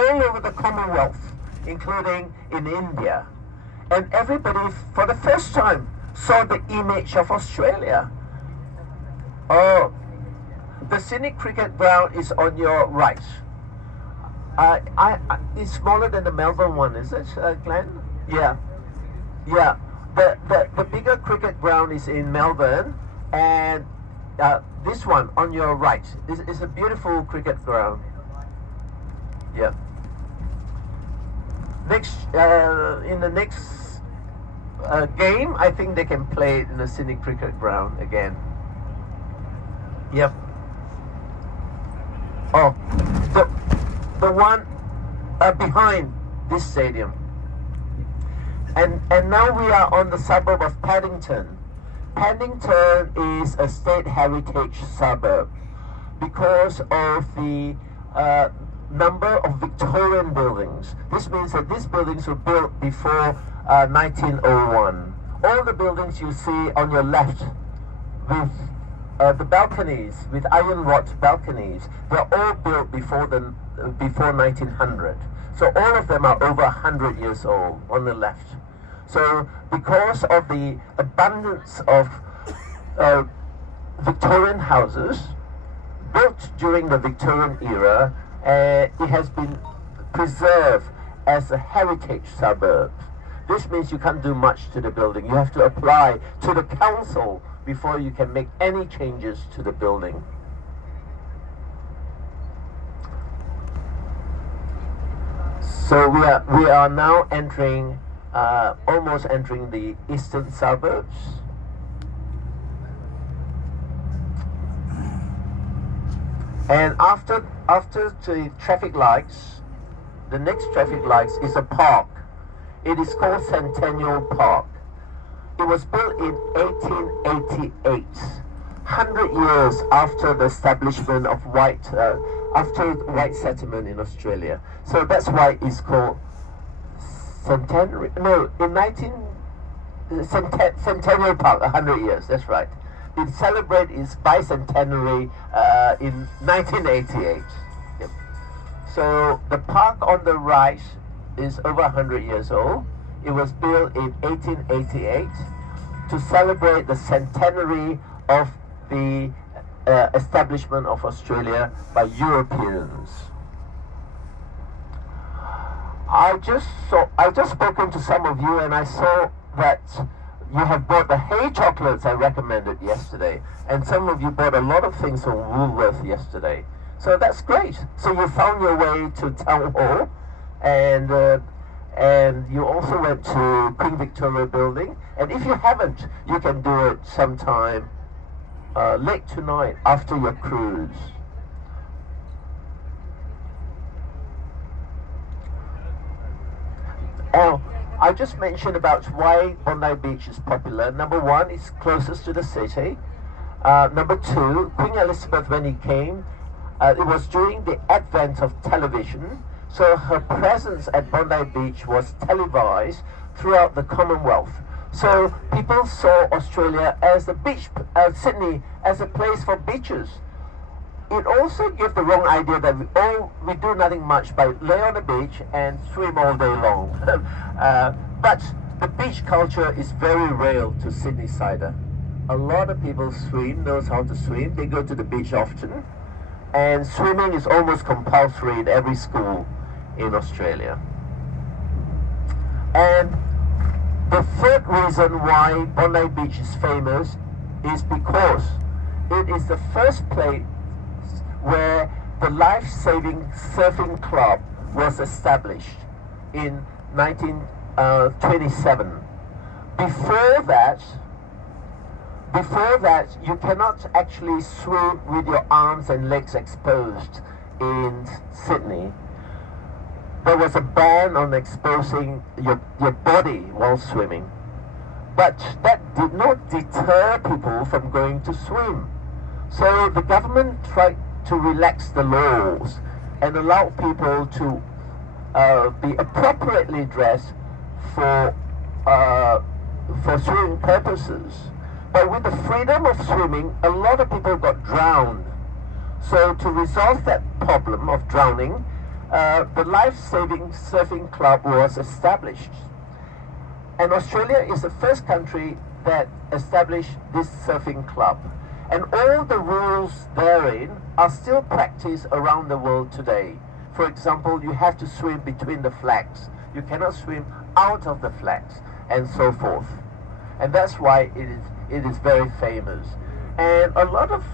all over the Commonwealth, including in India. And everybody, for the first time, saw the image of Australia. Oh, the Sydney Cricket Ground is on your right. It's smaller than the Melbourne one, is it, Glenn? Yeah. Yeah. The bigger cricket ground is in Melbourne, and this one on your right is a beautiful cricket ground. Yeah. Next, in the next game, I think they can play in the Sydney Cricket Ground again. Yep. Oh, the one behind this stadium. And now we are on the suburb of Paddington. Paddington is a state heritage suburb because of the number of Victorian buildings. This means that these buildings were built before 1901. All the buildings you see on your left with the balconies, with iron rod balconies, they're all built before 1900. So all of them are over 100 years old on the left. So because of the abundance of Victorian houses built during the Victorian era, it has been preserved as a heritage suburb. This means you can't do much to the building. You have to apply to the council before you can make any changes to the building. So we are now entering, almost entering the eastern suburbs. And after the traffic lights, the next traffic lights is a park. It is called Centennial Park. It was built in 1888, 100 years after the establishment of after white settlement in Australia. So that's why it's called Centenary. No, Centennial Park, 100 years. That's right. It celebrated its bicentenary in 1988. Yep. So the park on the right is over 100 years old. It was built in 1888 to celebrate the centenary of the establishment of Australia by Europeans. I just spoken to some of you, and I saw that you have bought the Hay chocolates I recommended yesterday, and some of you bought a lot of things from Woolworth yesterday. So that's great. So you found your way to Town Hall, and you also went to Queen Victoria Building. And if you haven't, you can do it sometime late tonight after your cruise. Oh, I just mentioned about why Bondi Beach is popular. Number one, it's closest to the city. Number two, Queen Elizabeth, when he came, it was during the advent of television, so her presence at Bondi Beach was televised throughout the Commonwealth. So people saw Australia as a beach, Sydney as a place for beaches. It also gave the wrong idea that we do nothing much but lay on the beach and swim all day long. But the beach culture is very real to Sydneysider. A lot of people knows how to swim. They go to the beach often. And swimming is almost compulsory in every school in Australia. And the third reason why Bondi Beach is famous is because it is the first place where the Life-Saving Surfing Club was established in 1927. Before that, you cannot actually swim with your arms and legs exposed in Sydney. There was a ban on exposing your body while swimming. But that did not deter people from going to swim. So the government tried to relax the laws and allow people to be appropriately dressed for swimming purposes. But with the freedom of swimming, a lot of people got drowned. So to resolve that problem of drowning, the Life-Saving Surfing Club was established. And Australia is the first country that established this surfing club. And all the rules therein are still practiced around the world today. For example, you have to swim between the flags. You cannot swim out of the flags, and so forth. And that's why it is very famous. And a lot of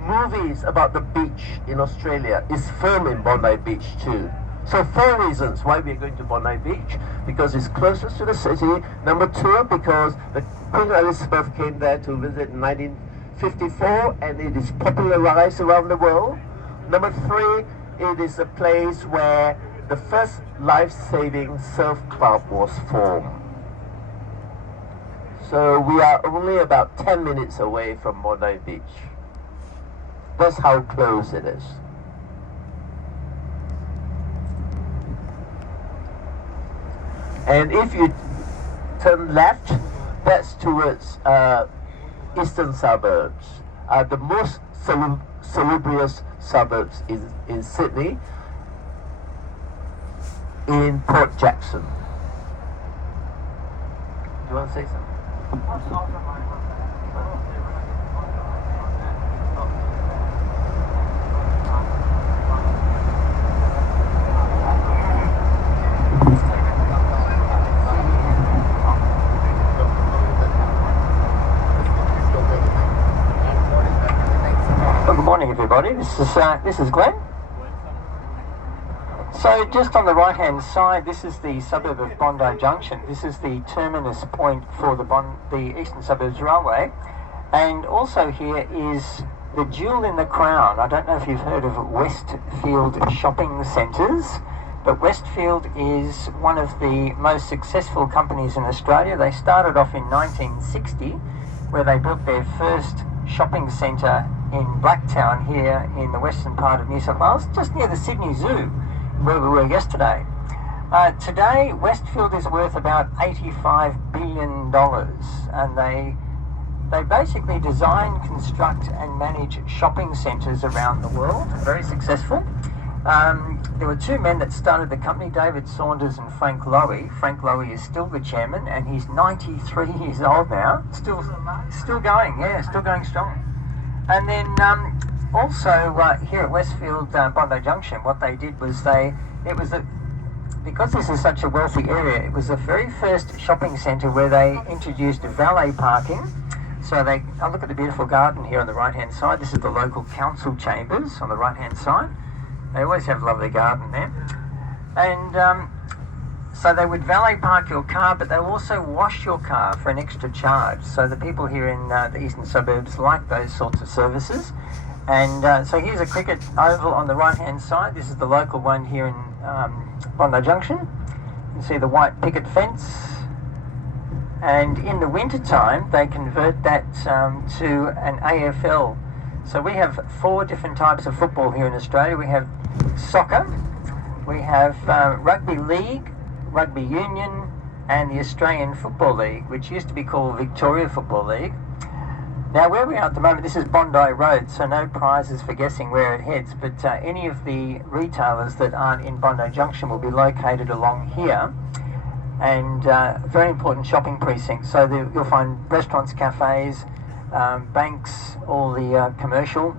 movies about the beach in Australia is filmed in Bondi Beach too. So 4 reasons why we're going to Bondi Beach: because it's closest to the city. Number 2, because the Queen Elizabeth came there to visit in 1954 and it is popularized around the world. Number 3, it is a place where the first life-saving surf club was formed. So we are only about 10 minutes away from Bondi Beach. That's how close it is. And if you turn left, that's towards eastern suburbs. The most salubrious suburbs in Sydney, in Port Jackson. Do you want to say something? Good morning, everybody. This is Glenn. So just on the right-hand side, this is the suburb of Bondi Junction. This is the terminus point for the Eastern Suburbs Railway. And also here is the jewel in the crown. I don't know if you've heard of Westfield Shopping Centres, but Westfield is one of the most successful companies in Australia. They started off in 1960, where they built their first shopping centre in Blacktown here in the western part of New South Wales, just near the Sydney Zoo, where we were yesterday. Today, Westfield is worth about $85 billion, and they basically design, construct and manage shopping centres around the world. Very successful. There were 2 men that started the company, David Saunders and Frank Lowy. Frank Lowy is still the chairman, and he's 93 years old now. Still going, yeah, still going strong. And then also here at Westfield Bondi Junction, what they did was because this is such a wealthy area, it was the very first shopping centre where they introduced valet parking. So I'll look at the beautiful garden here on the right-hand side. This is the local council chambers on the right-hand side. They always have a lovely garden there. And so they would valet park your car, but they'll also wash your car for an extra charge. So the people here in the eastern suburbs like those sorts of services. And so here's a cricket oval on the right-hand side. This is the local one here in Bondi Junction. You can see the white picket fence. And in the winter time, they convert that to an AFL. So we have 4 different types of football here in Australia. We have soccer, we have rugby league, rugby union, and the Australian Football League, which used to be called Victoria Football League. Now where we are at the moment, this is Bondi Road, so no prizes for guessing where it heads, but any of the retailers that aren't in Bondi Junction will be located along here. And very important shopping precinct. So you'll find restaurants, cafes, banks, all the commercial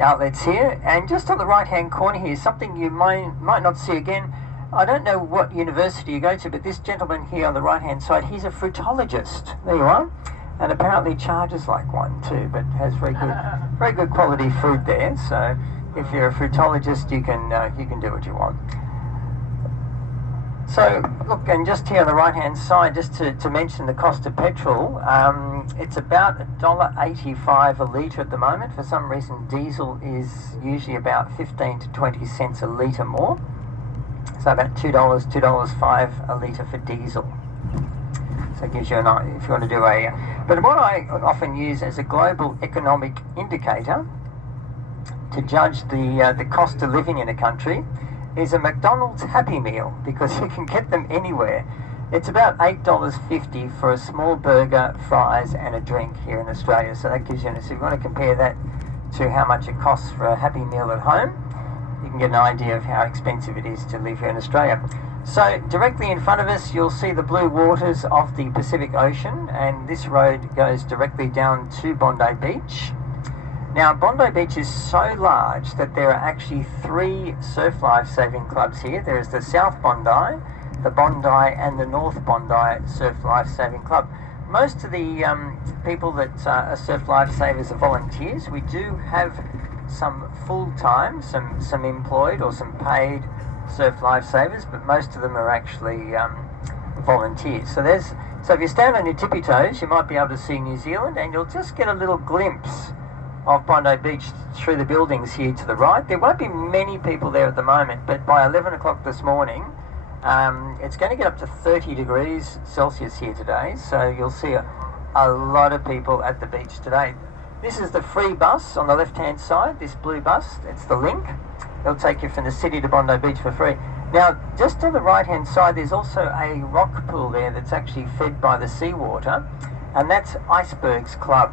outlets here. And just on the right hand corner here, something you might not see again. I don't know what university you go to, but this gentleman here on the right hand side, he's a fruitologist. There you are. And apparently charges like one too, but has very good quality food there. So if you're a fruitologist, you can do what you want. So look, and just here on the right hand side, just to mention the cost of petrol, it's about $1.85 a litre at the moment. For some reason diesel is usually about 15 to 20 cents a litre more. So about $2, $2.05 a litre for diesel. So it gives you an idea if you want to do but what I often use as a global economic indicator to judge the cost of living in a country is a McDonald's Happy Meal, because you can get them anywhere. It's about $8.50 for a small burger, fries and a drink here in Australia. So that gives you, so if you want to compare that to how much it costs for a Happy Meal at home, you can get an idea of how expensive it is to live here in Australia. So directly in front of us you'll see the blue waters of the Pacific Ocean, and this road goes directly down to Bondi Beach. Now Bondi Beach is so large that there are actually 3 surf life-saving clubs here. There is the South Bondi, the Bondi and the North Bondi Surf Life-Saving Club. Most of the people that are surf lifesavers are volunteers. We do have some full-time, some employed or some paid surf lifesavers, but most of them are actually volunteers. So if you stand on your tippy toes, you might be able to see New Zealand, and you'll just get a little glimpse of Bondi Beach through the buildings here to the right. There won't be many people there at the moment, but by 11 o'clock this morning, it's going to get up to 30 degrees Celsius here today, so you'll see a lot of people at the beach today. This is the free bus on the left-hand side, this blue bus. It's the Link. It'll take you from the city to Bondi Beach for free. Now, just on the right-hand side, there's also a rock pool there that's actually fed by the seawater, and that's Icebergs Club.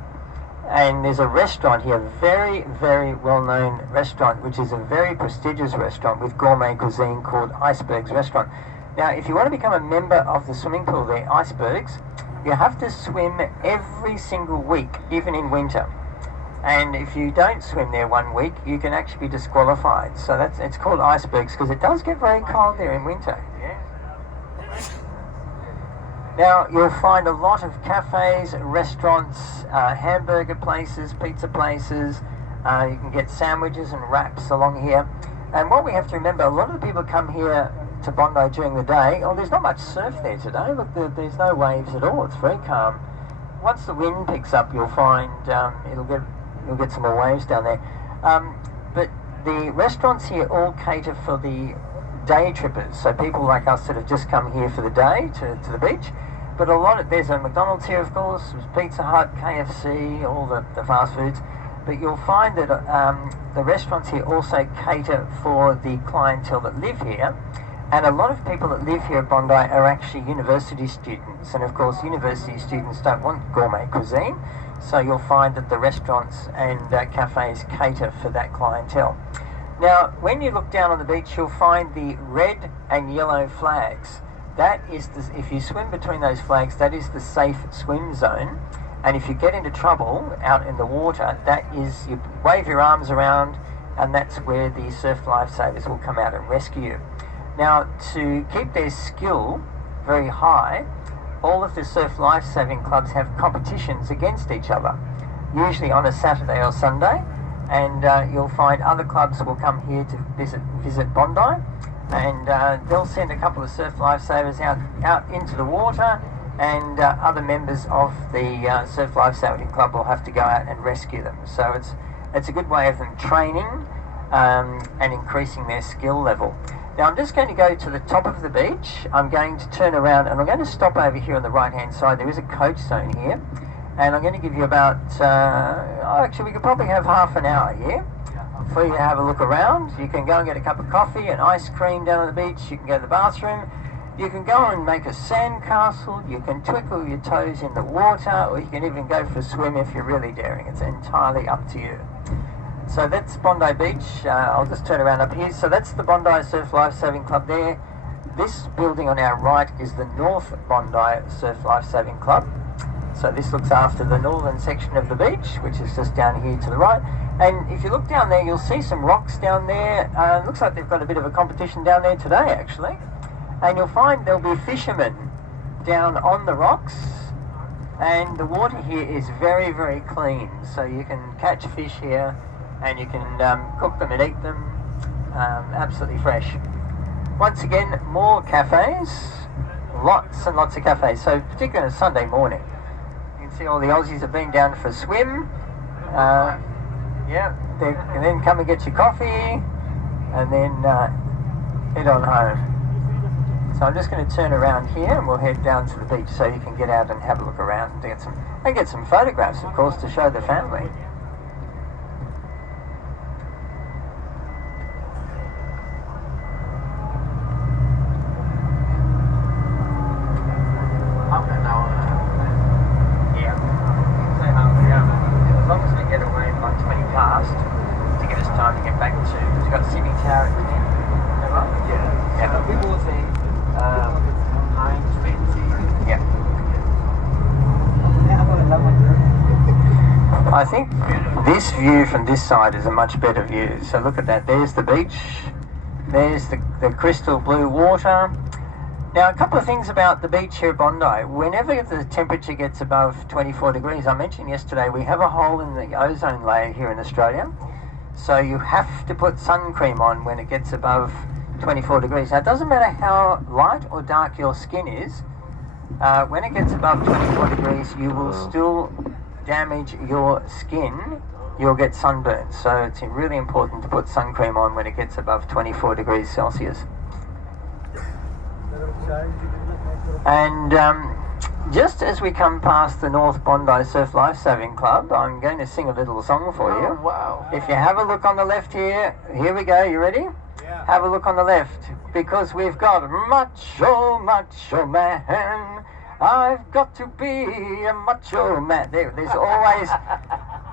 And there's a restaurant here, very, very well-known restaurant, which is a very prestigious restaurant with gourmet cuisine called Icebergs Restaurant. Now, if you want to become a member of the swimming pool there, Icebergs, you have to swim every single week, even in winter. And if you don't swim there one week, you can actually be disqualified. So it's called Icebergs because it does get very cold there in winter. Now, you'll find a lot of cafes, restaurants, hamburger places, pizza places. You can get sandwiches and wraps along here. And what we have to remember, a lot of the people come here to Bondi during the day. Oh, there's not much surf there today. Look, there's no waves at all. It's very calm. Once the wind picks up, you'll find you'll get some more waves down there. But the restaurants here all cater for the day trippers, so people like us that have just come here for the day to the beach. But there's a McDonald's here, of course, there's Pizza Hut, KFC, all the fast foods. But you'll find that the restaurants here also cater for the clientele that live here. And a lot of people that live here at Bondi are actually university students. And of course, university students don't want gourmet cuisine. So you'll find that the restaurants and cafes cater for that clientele. Now, when you look down on the beach, you'll find the red and yellow flags. That is, if you swim between those flags, that is the safe swim zone. And if you get into trouble out in the water, that is, you wave your arms around, and that's where the surf lifesavers will come out and rescue you. Now, to keep their skill very high, all of the surf lifesaving clubs have competitions against each other, usually on a Saturday or Sunday, and you'll find other clubs will come here to visit Bondi, and they'll send a couple of surf lifesavers out into the water, and other members of the surf lifesaving club will have to go out and rescue them. So it's a good way of them training and increasing their skill level. Now I'm just going to go to the top of the beach. I'm going to turn around and I'm going to stop over here on the right hand side. There is a coach zone here, and I'm going to give you about actually we could probably have half an hour here for you to have a look around. You can go and get a cup of coffee and ice cream down on the beach. You can go to the bathroom. You can go and make a sand castle. You can twinkle your toes in the water, or you can even go for a swim if you're really daring. It's entirely up to you. So that's Bondi Beach. I'll just turn around up here. So that's the Bondi Surf Lifesaving Club there. This building on our right is the North Bondi Surf Lifesaving Club. So this looks after the northern section of the beach, which is just down here to the right. And if you look down there, you'll see some rocks down there. Looks like they've got a bit of a competition down there today, actually. And you'll find there'll be fishermen down on the rocks. And the water here is very, very clean. So you can catch fish here, and you can cook them and eat them, absolutely fresh. Once again, more cafes, lots and lots of cafes, so particularly on a Sunday morning. You can see all the Aussies have been down for a swim. They can then come and get your coffee, and then head on home. So I'm just going to turn around here, and we'll head down to the beach so you can get out and have a look around and get some photographs, of course, to show the family. As long as we get away by 20 past to give us time to get back to, we've got Sydney Tower I think this view from this side is a much better view. So look at that. There's the beach. There's the crystal blue water. Now, a couple of things about the beach here at Bondi. Whenever the temperature gets above 24 degrees, I mentioned yesterday, we have a hole in the ozone layer here in Australia. So you have to put sun cream on when it gets above 24 degrees. Now, it doesn't matter how light or dark your skin is. When it gets above 24 degrees, you will still damage your skin. You'll get sunburn. So it's really important to put sun cream on when it gets above 24 degrees Celsius. And just as we come past the North Bondi Surf Lifesaving Club, I'm going to sing a little song for you. Oh, wow. If you have a look on the left here we go, you ready? Yeah. Have a look on the left, because we've got macho man. I've got to be a macho man. There's always...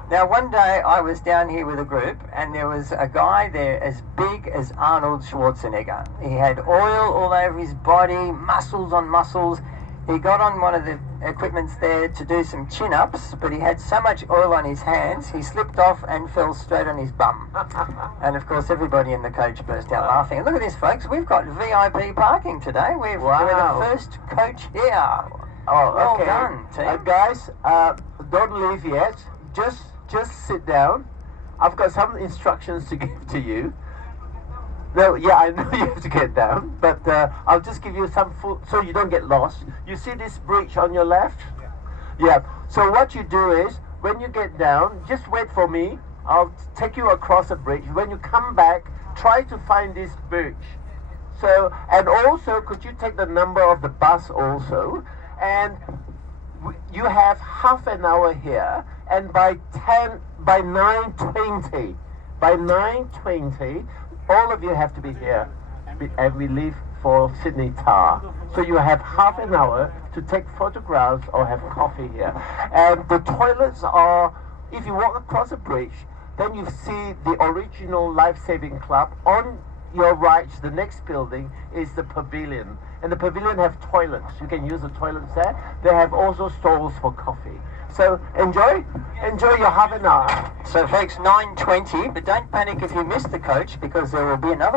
Now, one day I was down here with a group, and there was a guy there as big as Arnold Schwarzenegger. He had oil all over his body, muscles on muscles. He got on one of the equipments there to do some chin-ups, but he had so much oil on his hands, he slipped off and fell straight on his bum. And of course, everybody in the coach burst out laughing. And look at this, folks. We've got VIP parking today. We're the first coach here. Oh, Well okay. done, team. Guys, don't leave yet. Just sit down. I've got some instructions to give to you. No, yeah, I know you have to get down, but I'll just give you some food so you don't get lost. You see this bridge on your left? Yeah. So what you do is, when you get down, just wait for me. I'll take you across the bridge. When you come back, try to find this bridge. So, and also, could you take the number of the bus also? And you have half an hour here, and by 9:20, all of you have to be here, and we leave for Sydney Tar. So you have half an hour to take photographs or have coffee here. And the toilets are, if you walk across the bridge, then you see the original Life-Saving Club. On your right, the next building is the pavilion. And the pavilion have toilets. You can use the toilets there. They have also stalls for coffee. So enjoy your half an hour. So folks, 9:20, but don't panic if you miss the coach, because there will be another one.